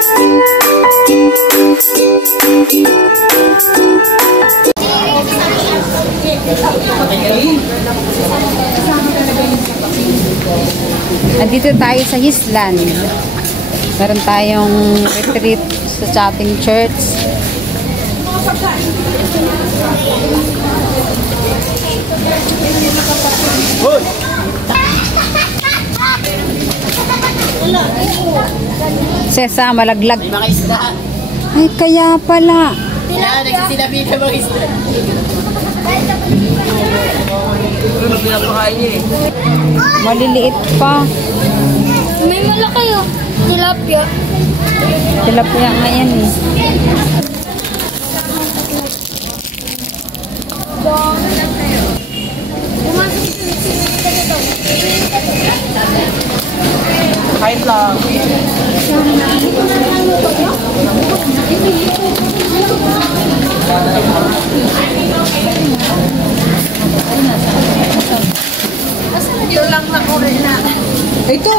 Nandito tayo sa Hislan. Meron tayong retreat sa Chatting Church. Sesa, malaglag. Ay, kaya pala. Kaya nagsisinabi ka mga isla. Maliliit pa. May malaki oh. Tilapia. Tilapia nga yan eh. Kahit lang. Ito lang na rin na. Ito.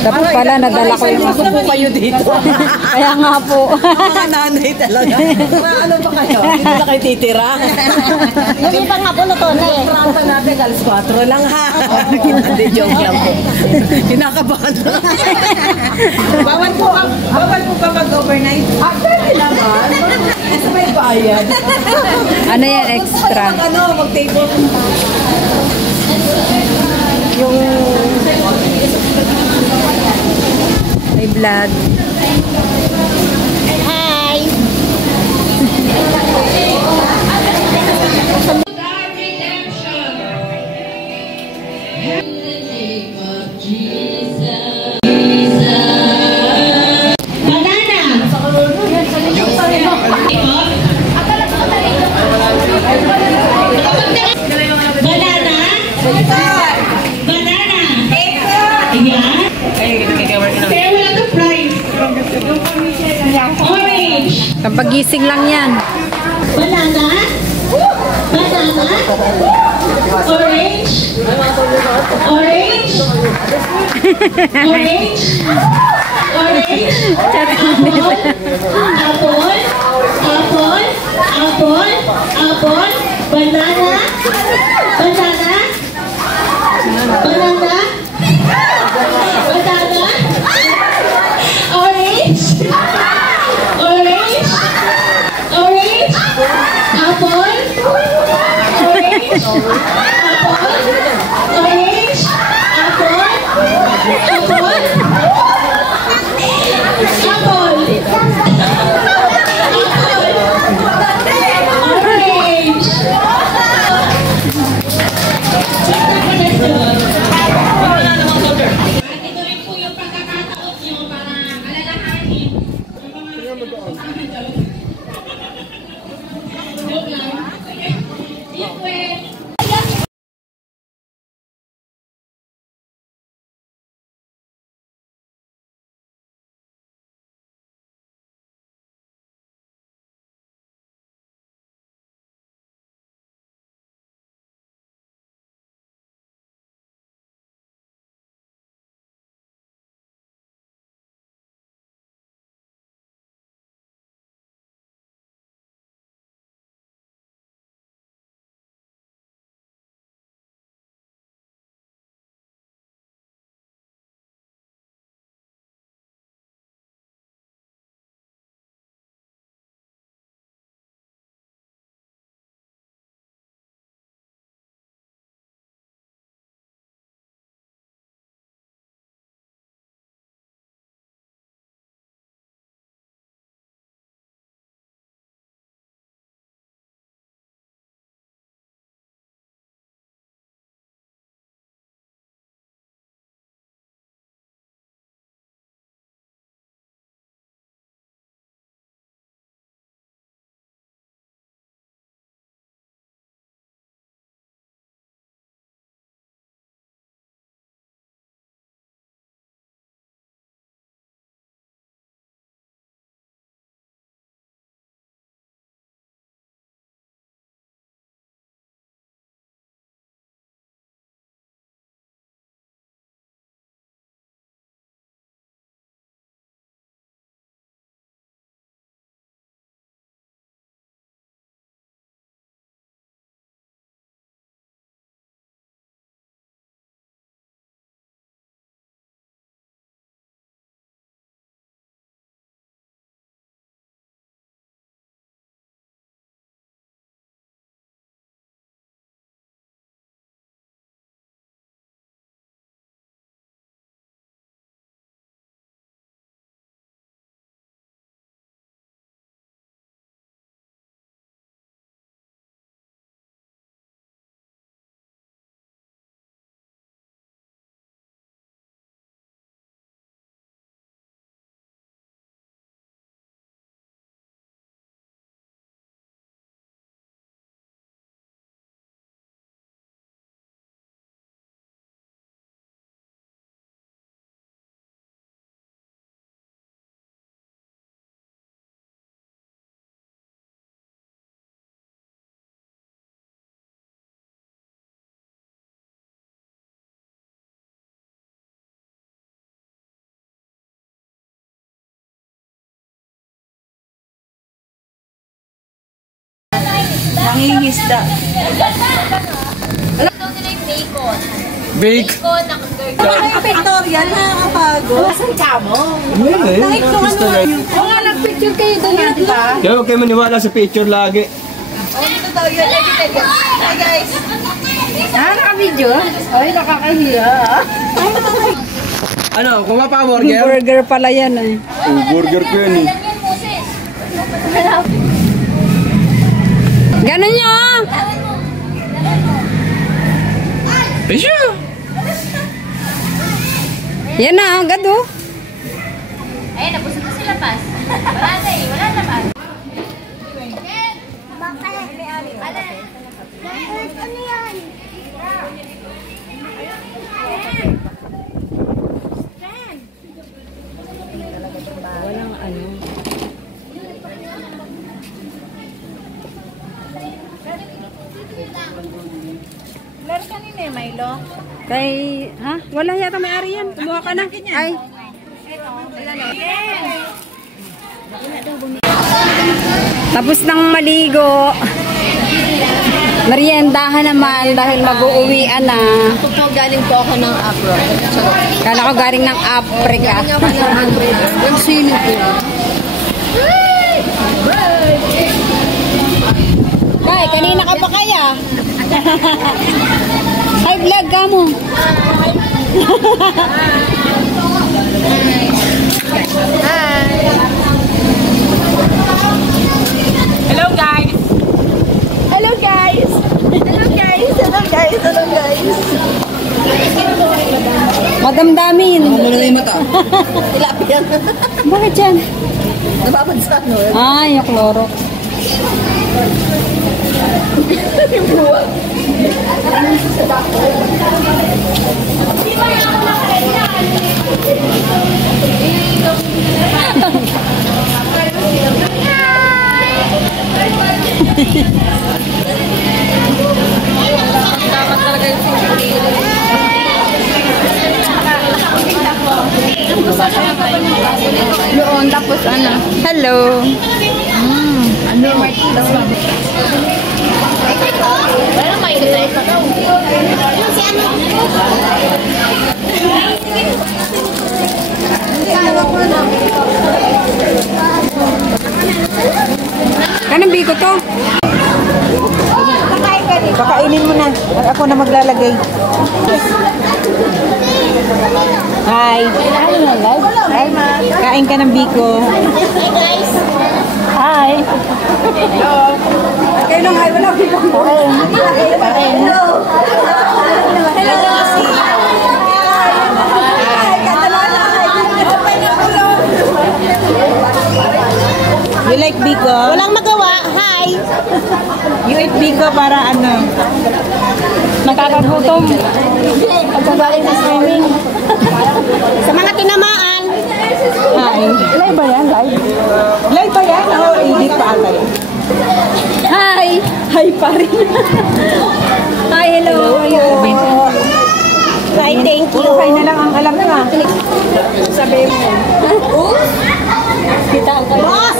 Dapat pala nadala ko yung gusto po kayo dito. Kaya nga po. Mga nanay talaga. Ano ba kayo? Dito na kayo titira. Hindi pa nga po luto na eh. Pranta natin, alas 4 lang ha. Hindi, joke lang po. Kinakabahan na. Bawal po ba mag-overnight? Actually naman. Sa may bayad. Ano yan extra? Mag-table. Yung May blood. Hi! Kapagising lang yan. Banana? Banana? Orange? Orange? Orange? Orange? Apple? Apple? Apple? Apple? Banana? Banana? Banana? Banana? Orange? Orange? Orange? Apple? Orange? Apple? Orange? Apple? Apple? Nangingisda. Alam daw nila yung bacon. Bake. Bacon, nakagird. Yung pictorial, nakakapagod. Saan ka mo? Kahit kung ano. Oo nga, nag-picture kayo doon yan, di ba? Kaya huwag kayo maniwala sa picture lagi. Oh, dito daw yun. Hi guys. Naka-video? Ay, nakakahiya. Ano, kung pa burger? Burger pala yan eh. Oh, burger ko yun eh. Alam yan, Moses. Ganon nyo! Pesyo! Yan na, agad oh. Ayun, nabusog na sila pas. Wala na eh, wala na pas. Meron kanina eh, Milo. Kay, ha? Wala yata may-ari yan. Kumuha ka na. Ay. Tapos nang maligo. Meriendahan naman dahil mag-uuwian na. Ito po, galing po ako ng Afro. Kala ko galing ng Africa. Yung swimming pool. Kay, kanina ka pa kaya? Hi, vlog ka mo. Hello guys. Hello guys. Hello guys. Hello guys. Hello guys. Madamdamin. Ano na yung mata? Tilapia. Bakit yan? Napapansa no? Ay, yung kloro. Yung buwag. Doon, tapos ano? Hello. Ano? Wala kayo tayo sa daw. Si ano? Kanang biko to? Kakainin mo na. Ako na maglalagay. Hi. Hi, ma. Kain ka ng biko. Hey guys. Hi. Hello. Kayo nung hi, wala biko. Hello. You like biko? Walang magawa. Hi. You eat biko para ano? Nakakagutom. Pagkagaling sa swimming. Sa mga tinamaan. Hi. Live ba yan? Live? Live ba yan? O edit pa ata yun? Hi! Hi pa rin. Hi, hello. Hi, thank you. Puro hi na lang ang alam ka. Sabi mo. Kita ko kayo. Boss!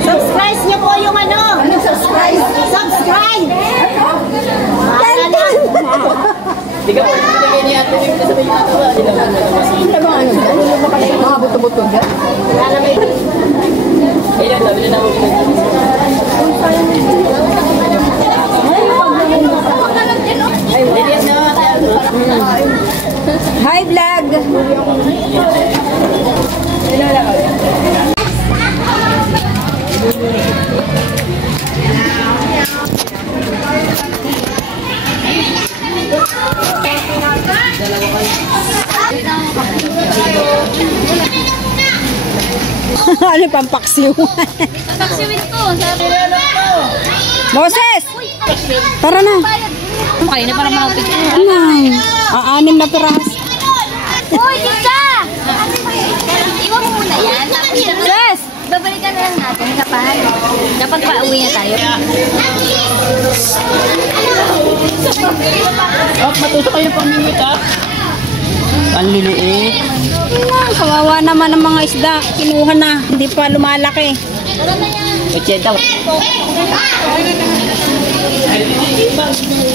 Subscribe niyo po yung ano? Subscribe! Subscribe! Para na. Hindi ka po nilagay niya ito yung sabi niya ito. Ano ba ano? Ano ba kayo? Mga buto-buto dyan? Ayan, sabi na namin. Hi, vlog! Ano yung pampaksiw? Paksiwin ko. Sabi Moses! Tara na! kayo na para mga picture. Ano? Aanim na piras. Uy, tita! Iwan mo muna yan. Tapos Yes! babalikan na lang natin kapag pauwi na tayo. Oh, matuto kayo pang minute Ang liliit. Kawawa naman ang mga isda. Kinuha na. Hindi pa lumalaki. Tara na yan. 80.